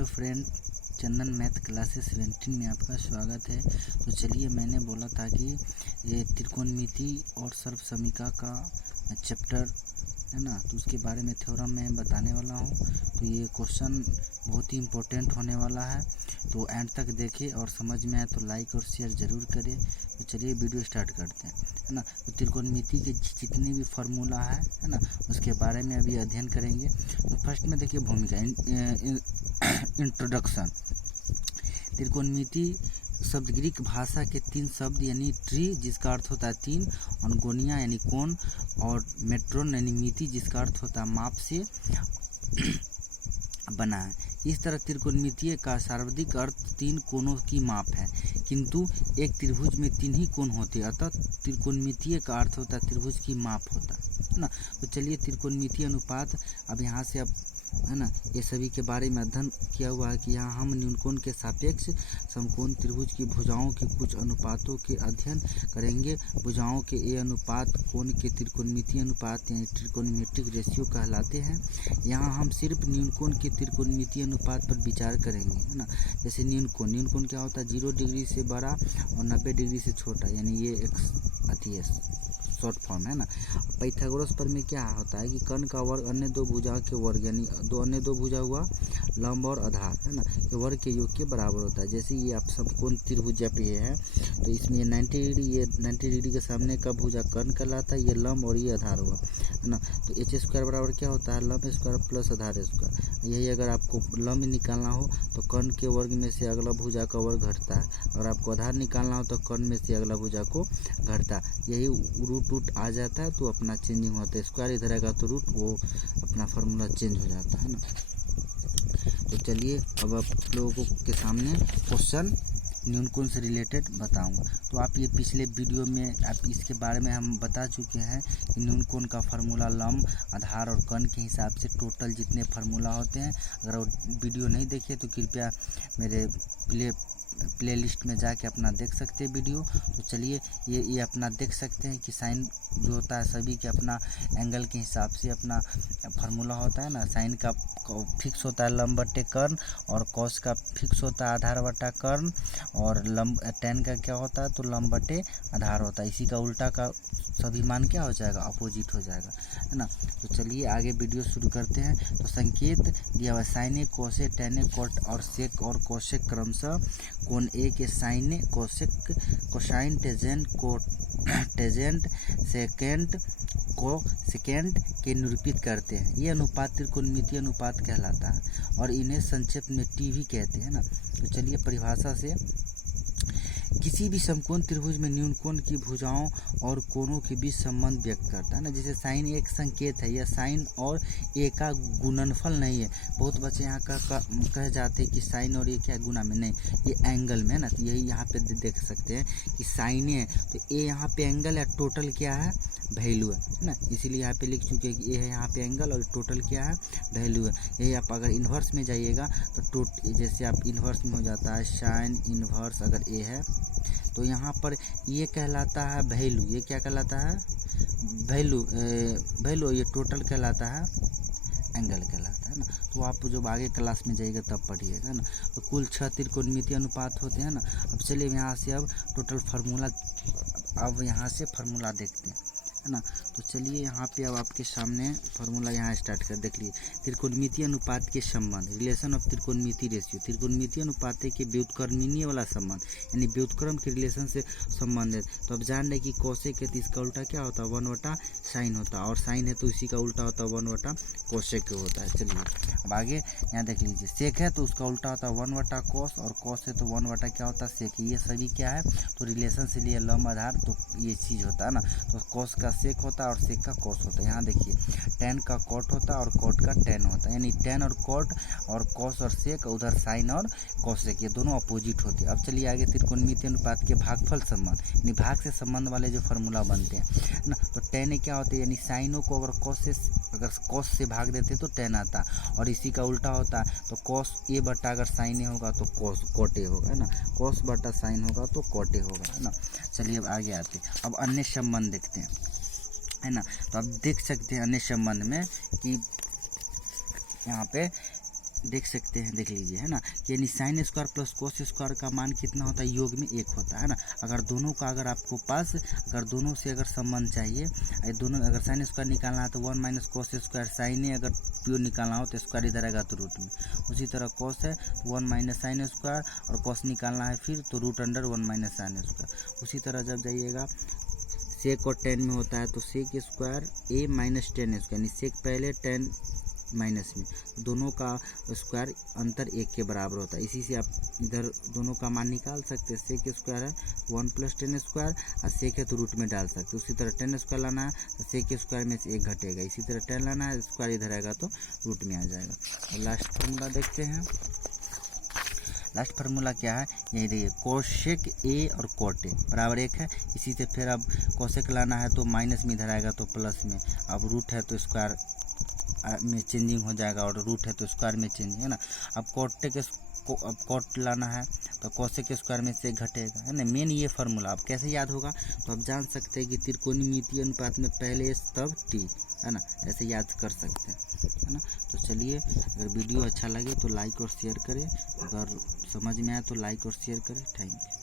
Hello friend, चंदन math classes 17 में आपका स्वागत है। तो चलिए, मैंने बोला था कि ये त्रिकोणमिति और सर्वसमीका का चैप्टर है ना, तो उसके बारे में थ्योरम मैं बताने वाला हूँ। तो ये क्वेश्चन बहुत ही इम्पोर्टेंट होने वाला है, तो एंड तक देखें और समझ में आए तो लाइक और शेयर ज़रूर करें। तो चलिए वीडियो स्टार्ट करते हैं, है ना। तो त्रिकोणमिति के जितने भी फार्मूला है ना, उसके बारे में अभी अध्ययन करेंगे। तो फर्स्ट में देखिए भूमिका, इंट्रोडक्शन। त्रिकोणमिति शब्द ग्रीक भाषा के 3 शब्द यानी ट्री जिसका अर्थ होता है 3, और गोनिया यानी कोण, और मेट्रोन यानी मिति जिसका अर्थ होता है माप से बना है। इस तरह त्रिकोणमितीय का शाब्दिक अर्थ 3 कोणों की माप है, किंतु एक त्रिभुज में 3 ही कोण होते, अतः त्रिकोणमितीय का अर्थ होता है त्रिभुज की माप होता है ना। तो चलिए त्रिकोणमितीय अनुपात, अब यहाँ से अब है ना, ये सभी के बारे में अध्ययन किया हुआ है कि यहाँ हम न्यूनकोण के सापेक्ष समकोण त्रिभुज की भुजाओं के कुछ अनुपातों के अध्ययन करेंगे। भुजाओं के ये अनुपात कोण के त्रिकोणमितीय अनुपात यानी ट्रिकोणमेट्रिक रेशियो कहलाते हैं। यहाँ हम सिर्फ न्यूनकोण के त्रिकोणमितीय अनुपात पर विचार करेंगे, है ना। जैसे न्यूनकोण क्या होता है, 0 डिग्री से बड़ा और 90 डिग्री से छोटा, यानी ये एक शॉर्ट फॉर्म है ना। पाइथागोरस पर में क्या होता है कि कर्ण का वर्ग अन्य दो भुजा के वर्ग यानी अन्य दो भुजा हुआ लंब और आधार, है ना, ये वर्ग के योग के बराबर होता है। जैसे ये आप समकोण त्रिभुज पे है, तो इसमें ये 90 डिग्री के सामने का भुजा कर्ण कहलाता है, ये लंब और ये आधार हुआ, है ना। तो एच स्क्वायर बराबर क्या होता है, लंब स्क्वायर प्लस आधार स्क्वायर। यही अगर आपको लंब निकालना हो तो कर्ण के वर्ग में से अगला भुजा का वर्ग घटता है, अगर आपको आधार निकालना हो तो कर्ण में से अगला भुजा को घटता है। यही रूट आ जाता है तो अपना चेंजिंग होता है, स्क्वायर इधर आएगा तो रूट, वो अपना फार्मूला चेंज हो जाता है ना। तो चलिए अब आप लोगों के सामने क्वेश्चन न्यूनकोण से रिलेटेड बताऊंगा। तो आप ये पिछले वीडियो में आप इसके बारे में हम बता चुके हैं कि न्यूनकोण का फार्मूला लंब, आधार और कर्ण के हिसाब से टोटल जितने फार्मूला होते हैं। अगर वो वीडियो नहीं देखे तो कृपया मेरे प्लेलिस्ट में जाके अपना देख सकते हैं वीडियो। तो चलिए ये अपना देख सकते हैं कि साइन जो होता है सभी के अपना एंगल के हिसाब से अपना फार्मूला होता है ना। साइन का फिक्स होता है लंब बटे कर्ण, और कॉस का फिक्स होता है आधार बटा कर्ण, और लंब टेन का क्या होता है तो लंब बटे आधार होता है। इसी का उल्टा का सभी मान क्या हो जाएगा, अपोजिट हो जाएगा, है ना। तो चलिए आगे वीडियो शुरू करते हैं। तो संकेत दिया हुआ sine A, cos A, tan A, cot और सेक और कोसेक क्रमशः कोण ए के sine A, cosec, cosine, tangent, tangent, second को सेकेंड के निरूपित करते हैं। ये अनुपात त्रिकोणमितीय अनुपात कहलाता है और इन्हें संक्षेप में टी भी कहते हैं ना। तो चलिए परिभाषा से, किसी भी समकोण त्रिभुज में न्यूनकोण की भुजाओं और कोणों के बीच संबंध व्यक्त करता है ना। जैसे साइन एक संकेत है, यह साइन और ए का गुणनफल नहीं है। बहुत बच्चे यहाँ कह जाते हैं कि साइन और ए क्या गुना में, नहीं, ये एंगल में है ना। तो यही यहाँ पे देख सकते हैं कि साइन ए है तो ए यहाँ पे एंगल है, टोटल क्या है, वैल्यू है ना। इसीलिए यहाँ पे लिख चुके हैं कि ये है यहाँ पे एंगल और टोटल क्या है, वैल्यू है। यही आप अगर इन्वर्स में जाइएगा तो जैसे आप इन्वर्स में हो जाता है साइन इन्वर्स, अगर ए है तो यहाँ पर ये कहलाता है वैल्यू। ये क्या कहलाता है, वैल्यू। ये टोटल कहलाता है एंगल कहलाता है ना। तो आप जब आगे क्लास में जाइएगा तब पढ़िएगा ना। तो कुल 6 त्रिकोणमितीय अनुपात होते हैं ना। अब चलिए यहाँ से अब टोटल फार्मूला, अब यहाँ से फार्मूला देखते हैं, है ना। तो चलिए यहाँ पे अब आपके सामने फार्मूला यहाँ स्टार्ट कर देख लीजिए। त्रिकोणमितीय अनुपात के संबंध, रिलेशन ऑफ त्रिकोणमितीय रेशियो। त्रिकोणमितीय अनुपात के व्युत्क्रमणीय वाला संबंध यानी व्युत्क्रम के रिलेशन से संबंधित। तो अब जान रहे कि कोसेक है तो इसका उल्टा क्या होता है, 1/sin होता है, और साइन है तो इसी का उल्टा होता है 1/कोसेक होता है। चलिए अब आगे यहाँ देख लीजिए। सेक है तो उसका उल्टा होता है 1/cos, और कॉस है तो 1/ क्या होता है, सेक। ये सभी क्या है तो रिलेशन से लिए लंब आधार, तो ये चीज़ होता है ना। तो कॉस का सेक होता है और सेक का कॉस होता है। यहाँ देखिए टेन का कॉट होता है और कॉट का टेन होता है, यानी टेन और कॉट और कॉस और सेक, उधर साइन और कॉसेक, ये दोनों अपोजिट होते हैं। अब चलिए आगे त्रिकोणमितीय अनुपात के भागफल संबंध यानी भाग से संबंध वाले जो फार्मूला बनते हैं ना। तो टेन क्या होते हैं, यानी साइनों को अगर कॉस से भाग देते तो टेन आता, और इसी का उल्टा होता है तो कॉस ए बटा अगर साइन ए होगा तो कॉट ए होगा, है ना। कॉस बटा साइन होगा तो कॉट ए होगा, है ना। चलिए अब आगे आते हैं, अब अन्य संबंध देखते हैं, है ना। तो आप देख सकते हैं अन्य संबंध में कि यहाँ पे देख सकते हैं, देख लीजिए, है ना, कि यानी sine square plus cos square का मान कितना होता है, योग में 1 होता है ना। अगर दोनों का अगर आपको पास अगर दोनों से अगर संबंध चाहिए, दोनों अगर साइन स्क्वायर निकालना है तो 1 माइनस कोस स्क्वायर, साइन है अगर प्योर निकालना हो तो स्क्वायर इधर आएगा तो रूट में। उसी तरह कोस है तो 1 माइनस साइन स्क्वायर, और कोस निकालना है फिर तो root under 1 minus sine square. उसी तरह जब जाइएगा सेक और टेन में होता है तो सेक स्क्वायर ए माइनस टेन स्क्वायर, यानी सेक पहले टेन माइनस में, दोनों का स्क्वायर अंतर 1 के बराबर होता है। इसी से आप इधर दोनों का मान निकाल सकते हैं। सेक स्क्वायर है 1 प्लस टेन स्क्वायर, और सेक है तो रूट में डाल सकते हैं। उसी तरह टेन स्क्वायर लाना है तो सेक स्क्वायर में से 1 घटेगा। इसी तरह टेन लाना है, स्क्वायर इधर आएगा तो रूट में आ जाएगा। और लास्ट फार्मूला देखते हैं। लास्ट फार्मूला क्या है, यही देखिए, कोशेक ए और कोट ए बराबर 1 है। इसी से फिर अब कोशेक लाना है तो माइनस में इधर आएगा तो प्लस में, अब रूट है तो स्क्वायर में चेंजिंग हो जाएगा, और रूट है तो स्क्वायर में चेंजिंग, है ना। अब कोटे के अब कोट लाना है तो कोसेक के स्क्वायर में से घटेगा, है ना। मेन ये फार्मूला अब कैसे याद होगा, तो आप जान सकते हैं कि त्रिकोणमितीय अनुपात में पहले एस तब टी, है ना, ऐसे याद कर सकते हैं, है ना। तो चलिए, अगर वीडियो अच्छा लगे तो लाइक और शेयर करें, अगर समझ में आए तो लाइक और शेयर करें। Thank you.